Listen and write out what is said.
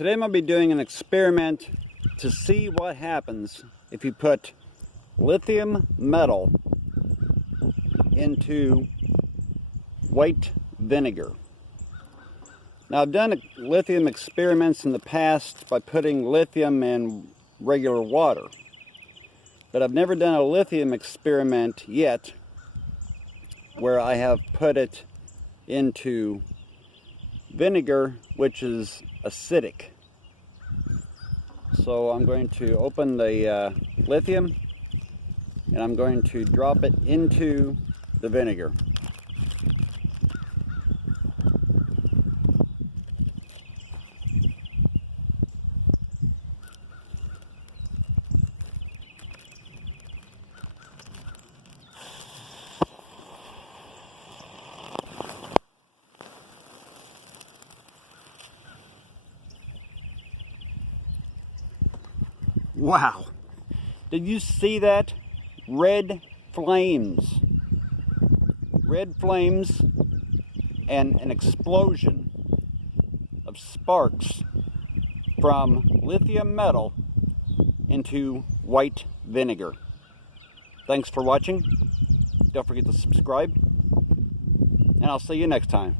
Today I'm going to be doing an experiment to see what happens if you put lithium metal into white vinegar. Now, I've done lithium experiments in the past by putting lithium in regular water, but I've never done a lithium experiment yet where I have put it into vinegar, which is acidic. So I'm going to open the lithium and I'm going to drop it into the vinegar. Wow, did you see that? Red flames and an explosion of sparks from lithium metal into white vinegar. Thanks for watching. Don't forget to subscribe, and I'll see you next time.